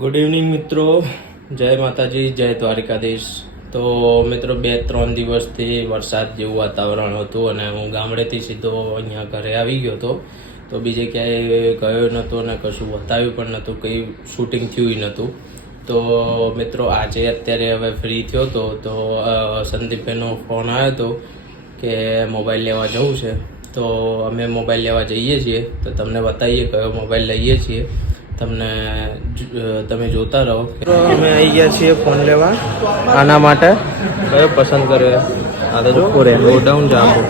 Good evening મિત્રો, જય માતાજી, જય દ્વારિકાધીશ. તો મિત્રો 2-3 દિવસથી વરસાદ જેવું વાતાવરણ હતું અને હું ગામડેથી સીધો અહીંયા ઘરે આવી ગયો હતો. તો બીજે ક્યાંય ગયો નહોતો અને કશું બતાવ્યું પણ નહોતું, કંઈ શૂટિંગ થયું નહોતું. તો મિત્રો આજે અત્યારે હવે ફ્રી થયો હતો તો સંદીપભાઈનો ફોન આવ્યો હતો કે મોબાઈલ લેવા જવું છે. તો અમે મોબાઈલ લેવા જઈએ છીએ, તો તમને બતાવીએ કયો મોબાઈલ લઈએ છીએ. તમે જોતા રહો. તો અમે આવી ગયા છીએ ફોન લેવા. આના માટે કયો પસંદ કર્યો? આ તો જો ગોડાઉન જામો.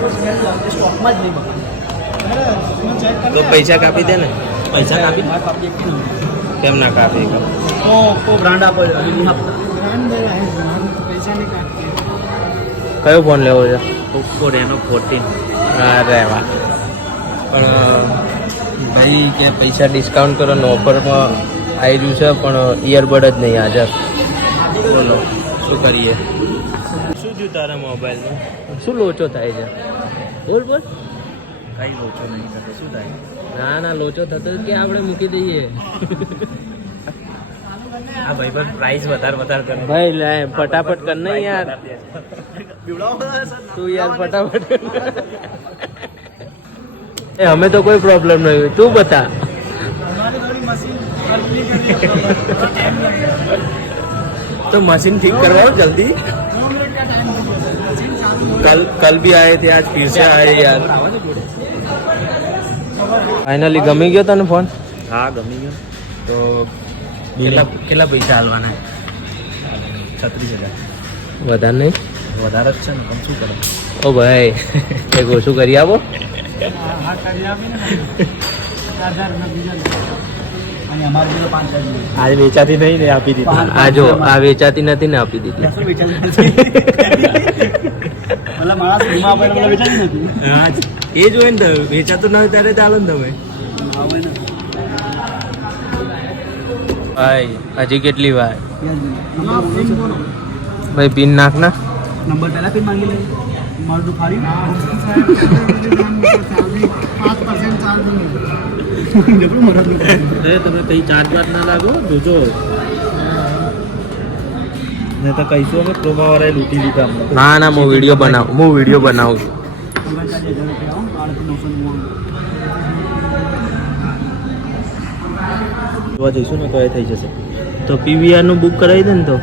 તો પૈસા કાપી દે ને. પૈસા કાપી કેમ ના કાપી? તો બ્રાન્ડ આપો. કયો ફોન લેવો છે? ઓપ્પો રેનો 14. અરે વાહ. પણ ભાઈ કે પૈસા ડિસ્કાઉન્ટ કરો ને ઓફરમાં આવી રહ્યું છે, પણ ઇયરબડ જ નહીં હાજર. બોલો શું કરીએ? શું થયું તારા મોબાઈલમાં? શું લોચો થાય છે? બોલ બોલ. કઈ લોચો નહીં થતો. શું થાય? ના લોચો થતો કે આપણે મૂકી દઈએ. આ ભાઈ પણ પ્રાઇસ વધારે કરે. ભાઈ લે ફટાફટ કર ને યાર. તું યાર ફટાફટ કર. हमें तो कोई प्रॉब्लम नहीं हुई, तू बता. तो मशीन ठीक करवाओ जल्दी. कल भी आए थे, आज फिर से आए यार. फाइनली गमी गयो तने फोन? हाँ गमी गयो. तो કેટલા પૈસા હાલવાના? 36,000. વધારે નહીં? વધારે જ છે ને, પણ શું કરો? ઓ ભાઈ એક ઓછું કરી આપો. आज वेचाती नहीं ने आपी दीदी. आज जो आ वेचाती નથી ને આપી દીધી. मतलब મારા સીમા પર મને વેચાતી નથી. આજ એ જોઈને તો વેચાતું ન ત્યારે ચાલો ને તમે. ભાઈ હજી કેટલી વાર? ભાઈ પિન નાખ ના. નંબર પહેલા પિન માંગી લે. મારું ખાલી 5% ચાર્જ તમે કઈ ચાર્જ બાદ ના લાગો જોજો ને. તો કહીશું અમે પ્રોમાવાળાએ લૂંટી લીધા. ના ના હું વિડીયો બનાવું છું. જોવા જઈશું ને તો એ થઈ જશે. તો પીવીઆર નું બુક કરાવી દે ને. તો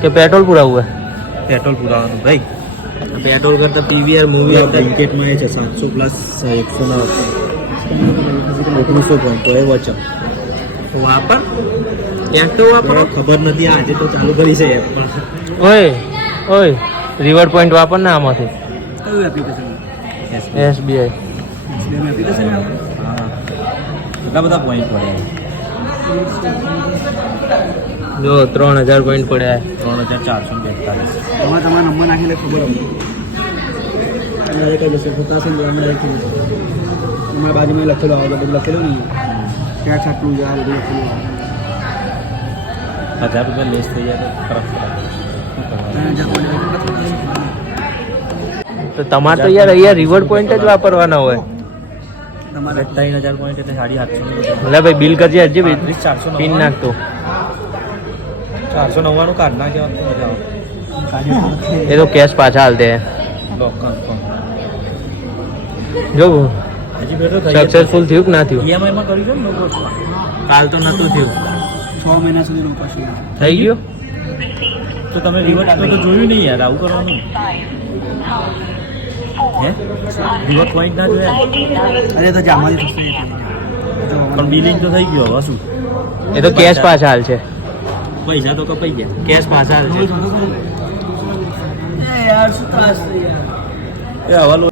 કે પેટ્રોલ પુરાવું? પેટ્રોલ પુરાવાનું ભાઈ. પેટ્રોલ કરતા પીવીઆર મૂવી બ્લિંકેટમાં એ છે 700 પ્લસ 119 પોઈન્ટ. તો એ વચન વાપર એપ તો વાપર. ખબર નથી આજે તો ચાલુ કરી છે એપમાં. ઓય રિવર્ડ પોઈન્ટ વાપર ને આમાંથી. કયું એપ્લિકેશન? SBI application. હા કેટલા બધા પોઈન્ટ પડ્યા જો 3000 પોઈન્ટ પડ્યા. 3442. એમાં તમારા નંબર નાખીને ખબર હતી. કઈ જશે પોતાસી અમારા બાજુમાં લખેલું આવે બધું લખેલું નહીં. ક્યાં છાટલું જાય બધું લખેલું આવે. 1000 રૂપિયા લેસ થઈ જાય તો તમારે તો યાર અહીંયા રિવર્ડ પોઈન્ટ જ વાપરવાના હોય. તમારે 3000 પોઈન્ટ એટલે 750. એટલે ભાઈ બિલ કરજે હજી 400 પિન નાખતો. 499 કાર્ડ ના કહેવાય. એ તો કેશ પાછા હાલ દે. જો સક્સેસફુલ થયું કે ના થયું? ઈએમઆઈ માં કરી દો ને. કાલ તો નતું થયું. 6 મહિના સુધી રોકાશે. થઈ ગયો તો તમે રિવર્ટ તો જોયું નહીં યાર. આવું કરવાનું હે? રિવર્ટ પોઈન્ટ ના જોયા? અરે તો જામાંથી પણ બિલિંગ તો થઈ ગયો. હવે શું? એ તો કેશ પાછા હાલ છે. પૈસા તો કપાઈ ગયા. કેશ પાછા હાલ છે. યાર શું ત્રાસ છે યાર. એ હવાલો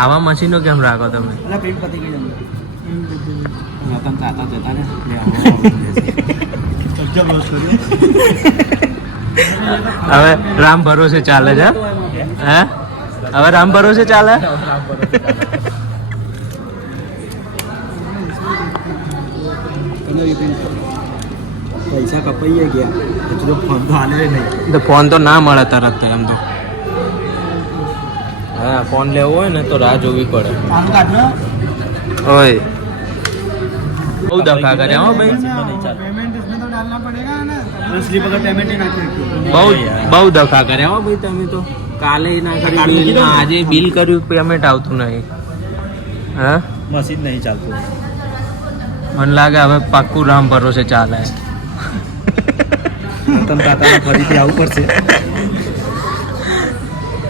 આવા મશીનો કેમ રાખો તમે? હવે રામ ભરોસે ચાલે છે. હે હવે રામ ભરોસે ચાલે. પૈસા કપાઈ ગયા તો ફોન તો હાલે નહીં. તો ફોન તો ના મળે તરત એમ તો. હા ફોન લેવો હોય ને તો રાહ જોવી પડે. ઓય બહુ ધક્કા કર્યા હો ભાઈ, पेमेंट इसमें तो डालना पड़ेगा ना, स्लिप अगर पेमेंट ही ना બહુ ધક્કા કર્યા હો ભાઈ તમે તો. કાલે ના કર્યું બિલ, આજે બિલ કર્યું, પેમેન્ટ આવતું નહીં. હા मशीन नहीं ચાલતું. મને લાગે હવે પાક્કું રામ ભરોસે ચાલે. રતન કાકાને ફરીથી આવવું પડશે.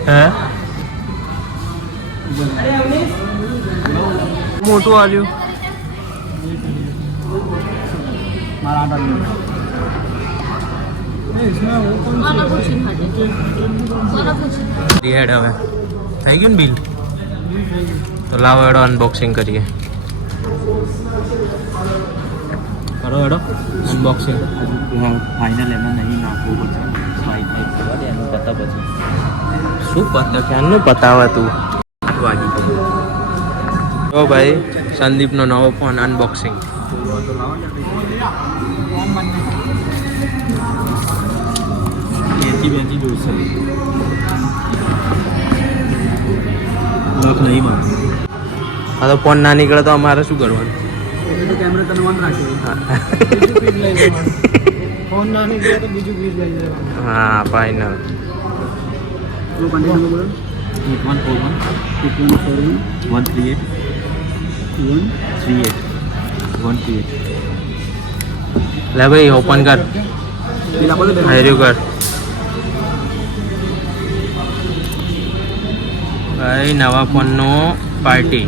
હે મોટું આલ્યું મારા આટા હેડ હવે થઈ ગયું ને બિલ, તો લાવો એડો અનબોક્સિંગ કરીએ. કરો એડો અનબોક્સિંગ. ફાઇનલ એમાં નહીં નાખવું પડશે. એનું પતા પછી શું પતા ક્યાંનું પતાવે તું? 8 વાગી તો ભાઈ સંદીપનો નવો ફોન અનબોક્સિંગ. બેંચી જોઈશે. લોક નહીં માં. હા તો ફોન ના નીકળે તો અમારે શું કરવાનું? કેમેરા તને ઓન રાખ્યો. ફોન ના નીકળે તો બીજું પીસ લઈ લેવાનું. હા ફાઇનલ. લો કોન્ટેક્ટ નંબર બોલો. 8141 138 લે ભાઈ ઓપન કર. બિલ આપો તો હાર્યું કર ભાઈ. નવા ફોનનો પાર્ટી.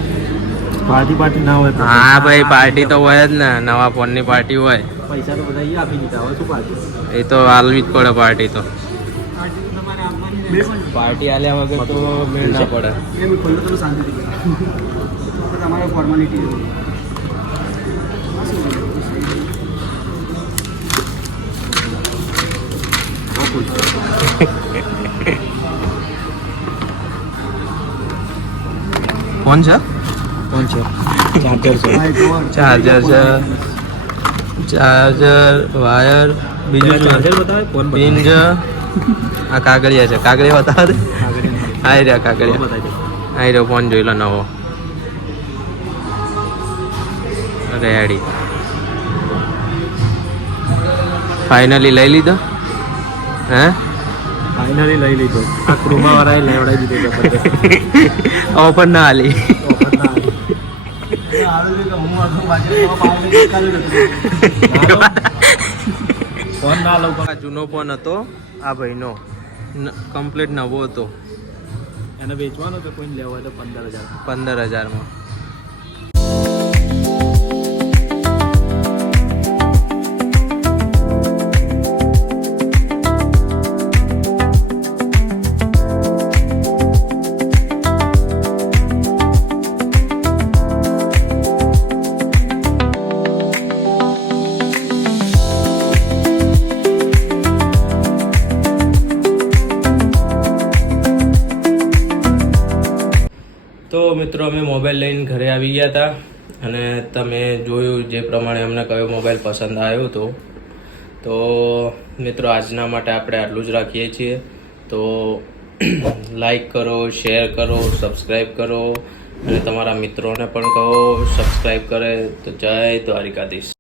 પાર્ટી ના હોય. હા ભાઈ પાર્ટી તો હોય જ ને, નવા ફોનની પાર્ટી હોય. પૈસા તો બધા આપી દીધા, હવે શું પાર્ટી? એ તો હાલવી જ પડે પાર્ટી તો. પાર્ટી તો તમારે આપવાની. પાર્ટી આલ્યા વગર તો મેળ ના પડે. મેં ખોલ્યું તો શાંતિથી. તમારે ફોર્માલિટી ફોન છે, ચાર્જર છે. ચાર્જર વાયર બીજું ચાર્જર બતાવે, ફોન પિન છે. આ કાગળિયા છે, કાગળિયા બતાવે. આઈ રહ્યા કાગળિયા. આઈ રહ્યો ફોન જોઈ લો નવો રેડી. ફાઇનલી લઈ લીધો. હે ફાઇનલી લઈ લીધો. આ ક્રોમા વાળાએ લેવડાવી દીધો. ઓફર ના આલી. ફોન ના લઉં. આ જૂનો ફોન હતો આ ભાઈનો, કમ્પ્લીટ નવો હતો. એને વેચવાનો કે કોઈને લેવો હોય તો 15,000માં. તો મિત્રો અમે મોબાઈલ લઈને ઘરે આવી ગયા હતા અને તમે જોયું જે પ્રમાણે અમને કયો મોબાઈલ પસંદ આવ્યો હતો. તો મિત્રો આજના માટે આપણે આટલું જ રાખીએ છીએ. તો લાઈક કરો, શેર કરો, સબસ્ક્રાઈબ કરો અને તમારા મિત્રોને પણ કહો સબસ્ક્રાઈબ કરે. તો જય દ્વારિકાધીશ.